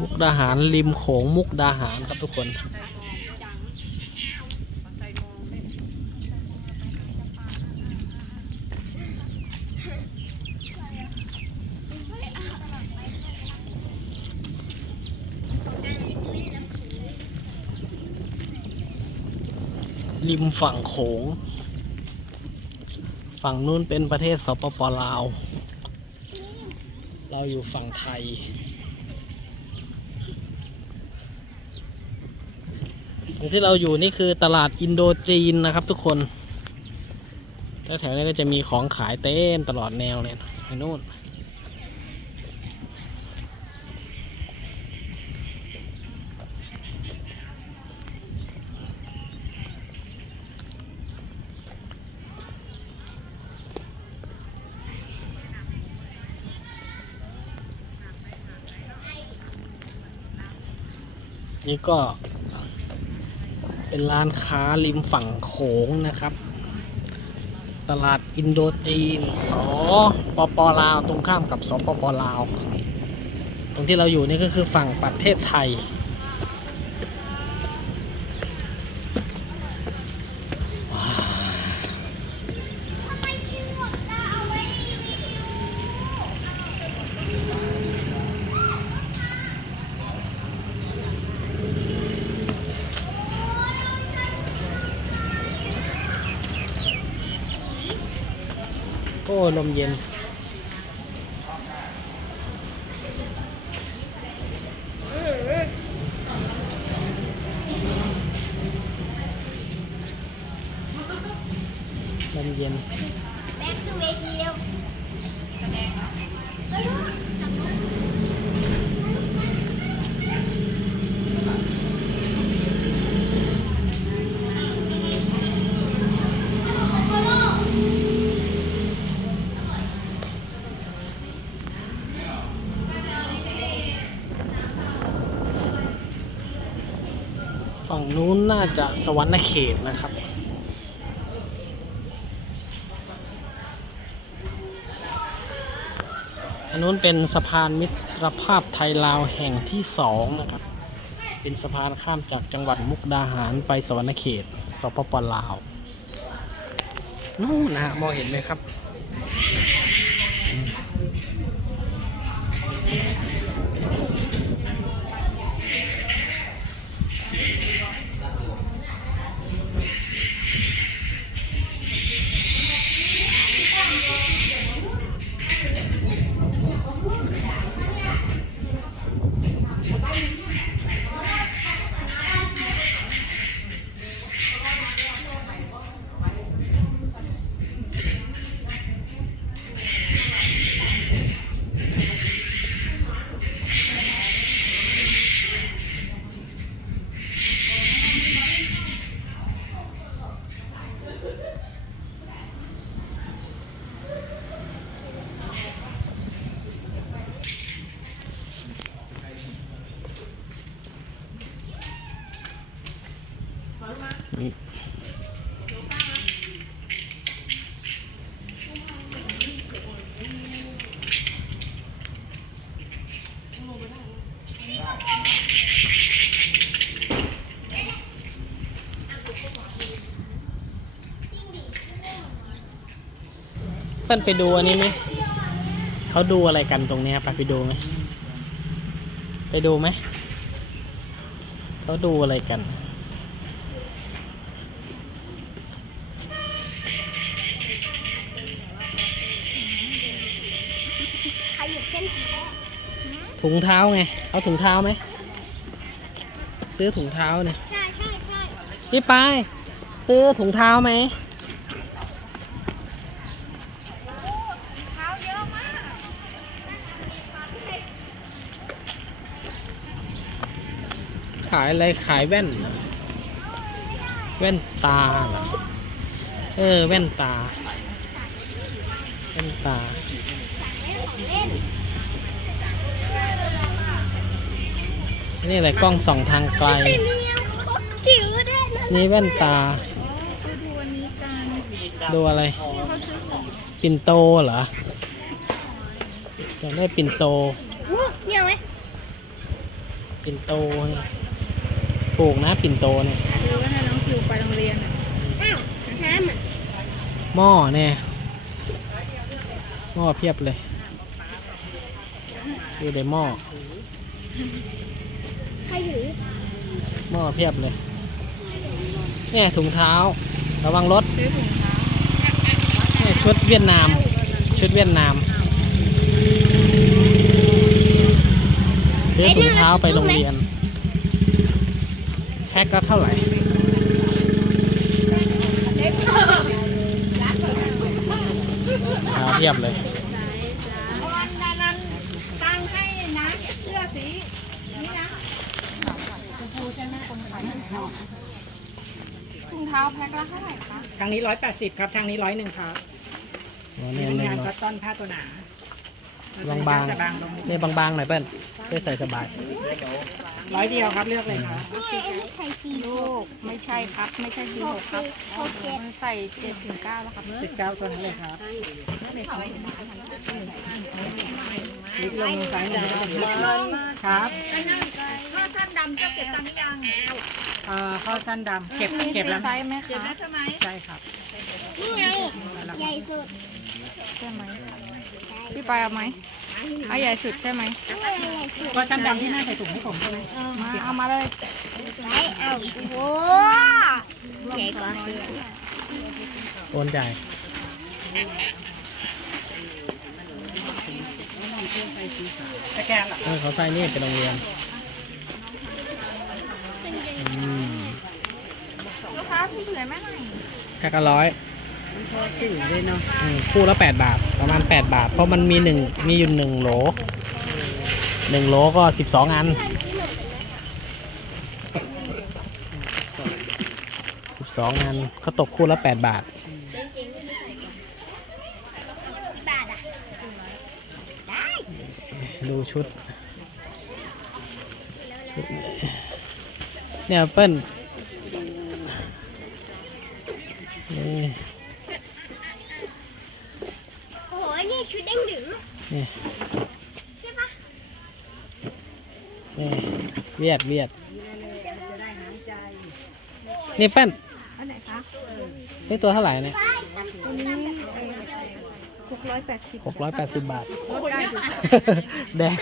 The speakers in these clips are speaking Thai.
มุกดาหารริมโขงมุกดาหารครับทุกคน ริมฝั่งโขง ฝั่งนู้นเป็นประเทศสปปลาว เราอยู่ฝั่งไทย ตรง ที่เราอยู่นี่คือตลาดอินโดจีนนะครับทุกคนแล้วแถวนี้ก็จะมีของขายเต็มตลอดแนวเลยไปนู่นนี่ก็ เป็นร้านค้าริมฝั่งโขงนะครับ ตลาดอินโดจีนสปปลาว ตรงข้ามกับสปปลาว ตรงที่เราอยู่นี่ก็คือฝั่งประเทศไทย อ้ลมเย็น ลมเย็น แบ็คคือเวทีเร็ว นู้นน่าจะสวรรณเขตนะครับ อันนู้นเป็นสะพานมิตรภาพไทยลาวแห่งที่สองนะครับ เป็นสะพานข้ามจากจังหวัดมุกดาหารไปสวรรณเขตสปปลาว นู่นนะฮะมองเห็นไหมครับ เปิ้นไปดูอันนี้ไหมเขาดูอะไรกันตรงเนี้ยไปไปดูไหมไปดูไหมเขาดูอะไรกันใครอยู่เส้นแท้ถุงเท้าไง เอาถุงเท้าไหม ซื้อถุงเท้าเนี่ย ใช่ใช่ใช่พี่ปายซื้อถุงเท้าไหม เท้าเยอะมาก ขายอะไรขายแว่นเหรอแว่นตาเหรอเออ แว่นตา แว่นตาเล่นนี่อะไรกล้องส่องทางไกลสีเมียวโคตรจิ๋วด้วยนะนี่แว่นตาไปดูอันนี้กันดูอะไร เขาซื้อของปิ่นโตเหรออยากได้ปิ่นโต อู้เหนียวไหม ปิ่นโตนี่ป ลูกนะปิ่นโตเนี่ยหรือว่าถ้าน้องคิวไปโรงเรียนอะอ้าวแท้มันหม้อเนี่ยหม้อเพียบเลยดูเดหม้อใครถือหม้อเพียบเลยเนี่ยถุงเท้า ระวังรถซื้อถุงเท้าเนี่ยชุดเวียดนาม ชุดเวียดนามซื้อถุงเท้าไปโรงเรียนแพ็คก็เท่าไหร่เท้าเพียบเลยวันนั้นตั้งให้นะเสื้อสีนี่นะถุงเท้าแพ็คละเท่าไหร่คะ ทางนี้ร้อยแปดสิบครับ ทางนี้ร้อยหนึ่งครับอ๋อนี่เนี่ยเป็นเนี่ยงานคอตตอนผ้าตัวหนาบางบางจะบางลงๆเนี่ยบางๆหน่อยเปิ้ลได้ใส่สบาย ร้อยเดียวครับเลือกเลยครับใส่สีลูกไม่ใช่ครับ ไม่ใช่สี่หกครับโอเคมันใส่เจ็ดถึงเก้าแล้วครับสิบเก้าตัวนั้นเลยครับลิตรลงซ้ายหนึ่งก็เป็นครับผ้าสั้นดำจะเก็บตังค์หรือยังเอ่อข้อสั้นดำเก็บเก็บแล้วไซส์ไหมคะใช่ครับนี่ไงใหญ่สุดใช่ไหมพี่ไปเอาไหม เอาใหญ่สุดใช่ไหมใหญ่สุดข้อสั้นดำที่หน้าใส่ถุงให้ผมใช่ไหมมาเอามาเลยไหนเอาโอ้ใหญ่กว่าเสื้อโอนจ่ายสแกนเหรอเออเขาใส่นี่ไปโรงเรียนอืมลูกค้าพี่เหลือไหมหน่อยแค่ก็ร้อยสื่อด้วยเนาะอืมคู่ละแปดบาท ประมาณแปดบาท เพราะมันมีหนึ่งมีอยู่หนึ่งโหลหนึ่งโหลก็สิบสองอันสิบสองอันเขาตกคู่ละแปดบาทดูชุดชุด เนี่ยเปิ้ลนี่ โอ้โห นี่ชุดเด้งดึง นี่ใช่ปะนี่เวียดเวียดนี่เปิ้ลอันไหนคะนี่ตัวเท่าไหร่เนี่ยตัวนี้หกร้อยแปดสิบหกร้อยแปดสิบบาทลดได้อยู่แดง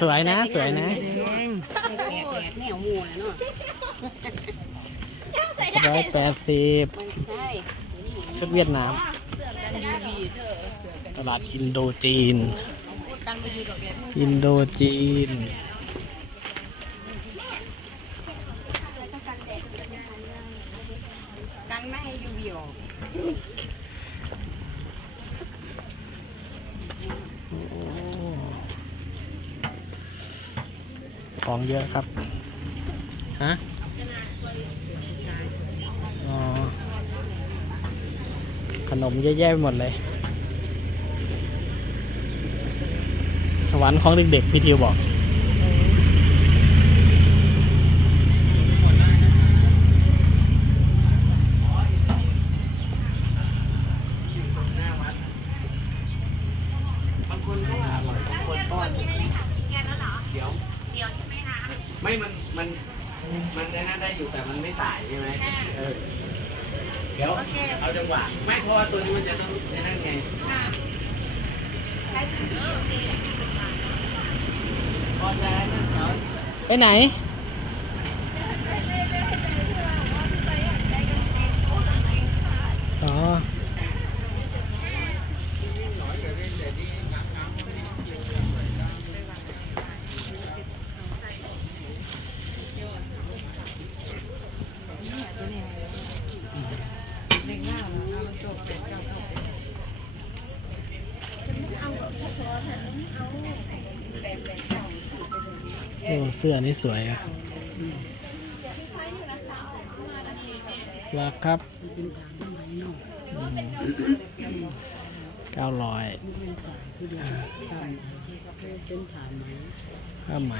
สวยๆนะ สวยนะร้อยแปดสิบชุดเวียดนาม ตลาดอินโดจีน อินโดจีน กันไม่ให้ยูวีออกของเยอะครับ ฮะอ๋อขนมเยอะแยะไปหมดเลย สวรรค์ของเด็กๆพี่ทิวบอกไม่ มัน มัน มันไอ้นั่นได้อยู่แต่มันไม่สายใช่ไหมเออ เดี๋ยว เอาจังหวะ ไม่เพราะว่าตัวนี้มันจะต้องไอ้นั่นไงพอจะ ไปไหน สื้อนี่สวยอะรักครับเก้าร้อยผ้าไหม